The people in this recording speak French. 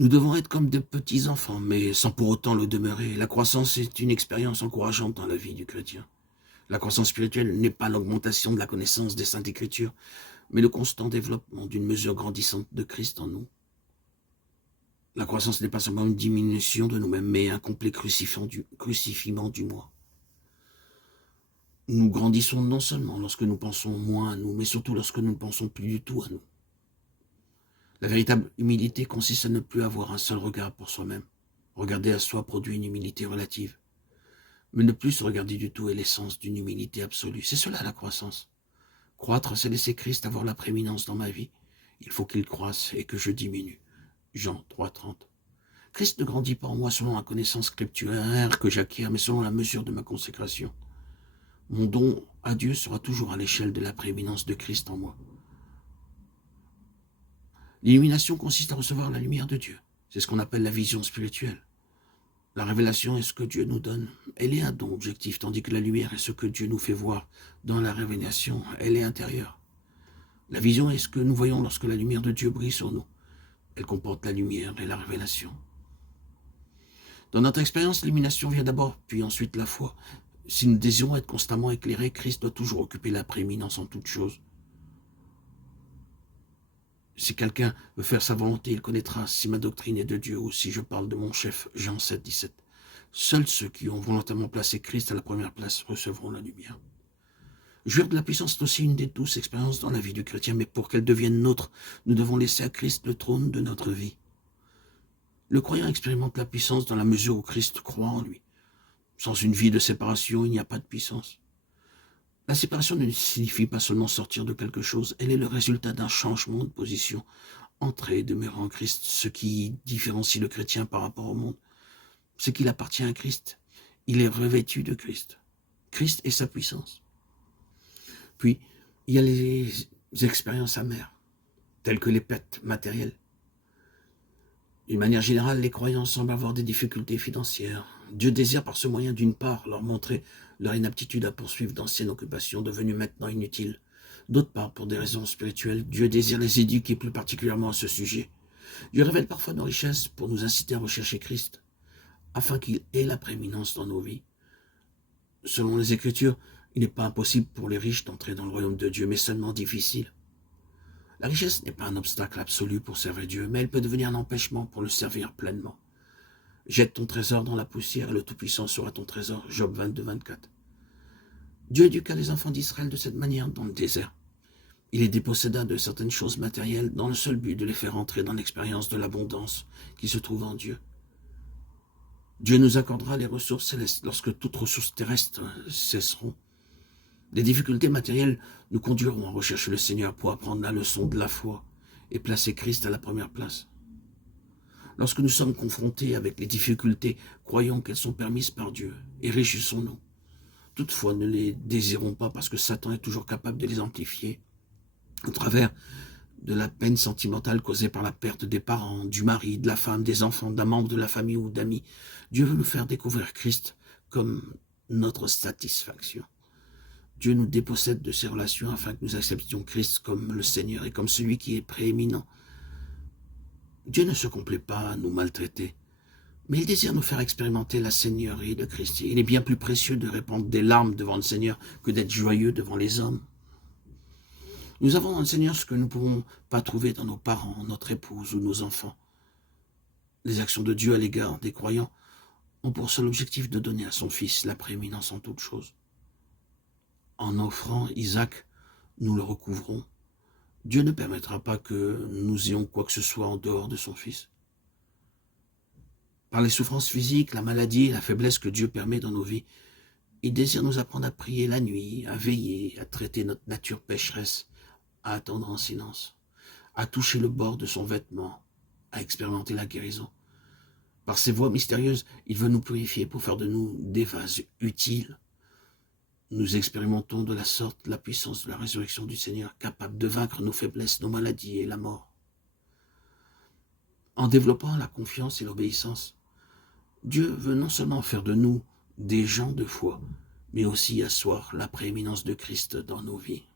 Nous devons être comme des petits enfants, mais sans pour autant le demeurer. La croissance est une expérience encourageante dans la vie du chrétien. La croissance spirituelle n'est pas l'augmentation de la connaissance des Saintes Écritures, mais le constant développement d'une mesure grandissante de Christ en nous. La croissance n'est pas seulement une diminution de nous-mêmes, mais un complet crucifiement du moi. Nous grandissons non seulement lorsque nous pensons moins à nous, mais surtout lorsque nous ne pensons plus du tout à nous. La véritable humilité consiste à ne plus avoir un seul regard pour soi-même. Regarder à soi produit une humilité relative. Mais ne plus se regarder du tout est l'essence d'une humilité absolue. C'est cela la croissance. Croître, c'est laisser Christ avoir la prééminence dans ma vie. Il faut qu'il croisse et que je diminue. Jean 3,30. Christ ne grandit pas en moi selon la connaissance scripturaire que j'acquiers, mais selon la mesure de ma consécration. Mon don à Dieu sera toujours à l'échelle de la prééminence de Christ en moi. L'illumination consiste à recevoir la lumière de Dieu. C'est ce qu'on appelle la vision spirituelle. La révélation est ce que Dieu nous donne. Elle est un don objectif, tandis que la lumière est ce que Dieu nous fait voir. Dans la révélation, elle est intérieure. La vision est ce que nous voyons lorsque la lumière de Dieu brille sur nous. Elle comporte la lumière et la révélation. Dans notre expérience, l'illumination vient d'abord, puis ensuite la foi. Si nous désirons être constamment éclairés, Christ doit toujours occuper la prééminence en toutes choses. Si quelqu'un veut faire sa volonté, il connaîtra si ma doctrine est de Dieu ou si je parle de mon chef, Jean 7, 17. Seuls ceux qui ont volontairement placé Christ à la première place recevront la lumière. Jouir de la puissance est aussi une des douces expériences dans la vie du chrétien, mais pour qu'elle devienne nôtre, nous devons laisser à Christ le trône de notre vie. Le croyant expérimente la puissance dans la mesure où Christ croit en lui. Sans une vie de séparation, il n'y a pas de puissance. La séparation ne signifie pas seulement sortir de quelque chose, elle est le résultat d'un changement de position, entrer et demeurer en Christ, ce qui différencie le chrétien par rapport au monde. C'est qu'il appartient à Christ, il est revêtu de Christ. Christ est sa puissance. Puis, il y a les expériences amères, telles que les pertes matérielles. D'une manière générale, les croyants semblent avoir des difficultés financières. Dieu désire par ce moyen, d'une part, leur montrer leur inaptitude à poursuivre d'anciennes occupations devenues maintenant inutiles. D'autre part, pour des raisons spirituelles, Dieu désire les éduquer plus particulièrement à ce sujet. Dieu révèle parfois nos richesses pour nous inciter à rechercher Christ, afin qu'il ait la prééminence dans nos vies. Selon les Écritures, il n'est pas impossible pour les riches d'entrer dans le royaume de Dieu, mais seulement difficile. La richesse n'est pas un obstacle absolu pour servir Dieu, mais elle peut devenir un empêchement pour le servir pleinement. Jette ton trésor dans la poussière et le Tout-Puissant sera ton trésor. Job 22, 24. Dieu éduqua les enfants d'Israël de cette manière dans le désert. Il les déposséda de certaines choses matérielles dans le seul but de les faire entrer dans l'expérience de l'abondance qui se trouve en Dieu. Dieu nous accordera les ressources célestes lorsque toutes ressources terrestres cesseront. Les difficultés matérielles nous conduiront à rechercher le Seigneur pour apprendre la leçon de la foi et placer Christ à la première place. Lorsque nous sommes confrontés avec les difficultés, croyons qu'elles sont permises par Dieu et réjouissons-nous. Toutefois, ne les désirons pas parce que Satan est toujours capable de les amplifier au travers de la peine sentimentale causée par la perte des parents, du mari, de la femme, des enfants, d'un membre de la famille ou d'amis. Dieu veut nous faire découvrir Christ comme notre satisfaction. Dieu nous dépossède de ces relations afin que nous acceptions Christ comme le Seigneur et comme celui qui est prééminent. Dieu ne se complaît pas à nous maltraiter, mais il désire nous faire expérimenter la Seigneurie de Christ. Il est bien plus précieux de répandre des larmes devant le Seigneur que d'être joyeux devant les hommes. Nous avons dans le Seigneur ce que nous ne pouvons pas trouver dans nos parents, notre épouse ou nos enfants. Les actions de Dieu à l'égard des croyants ont pour seul objectif de donner à son Fils la prééminence en toutes choses. En offrant Isaac, nous le recouvrons. Dieu ne permettra pas que nous ayons quoi que ce soit en dehors de son Fils. Par les souffrances physiques, la maladie et la faiblesse que Dieu permet dans nos vies, il désire nous apprendre à prier la nuit, à veiller, à traiter notre nature pécheresse, à attendre en silence, à toucher le bord de son vêtement, à expérimenter la guérison. Par ses voies mystérieuses, il veut nous purifier pour faire de nous des vases utiles. Nous expérimentons de la sorte la puissance de la résurrection du Seigneur, capable de vaincre nos faiblesses, nos maladies et la mort. En développant la confiance et l'obéissance, Dieu veut non seulement faire de nous des gens de foi, mais aussi asseoir la prééminence de Christ dans nos vies.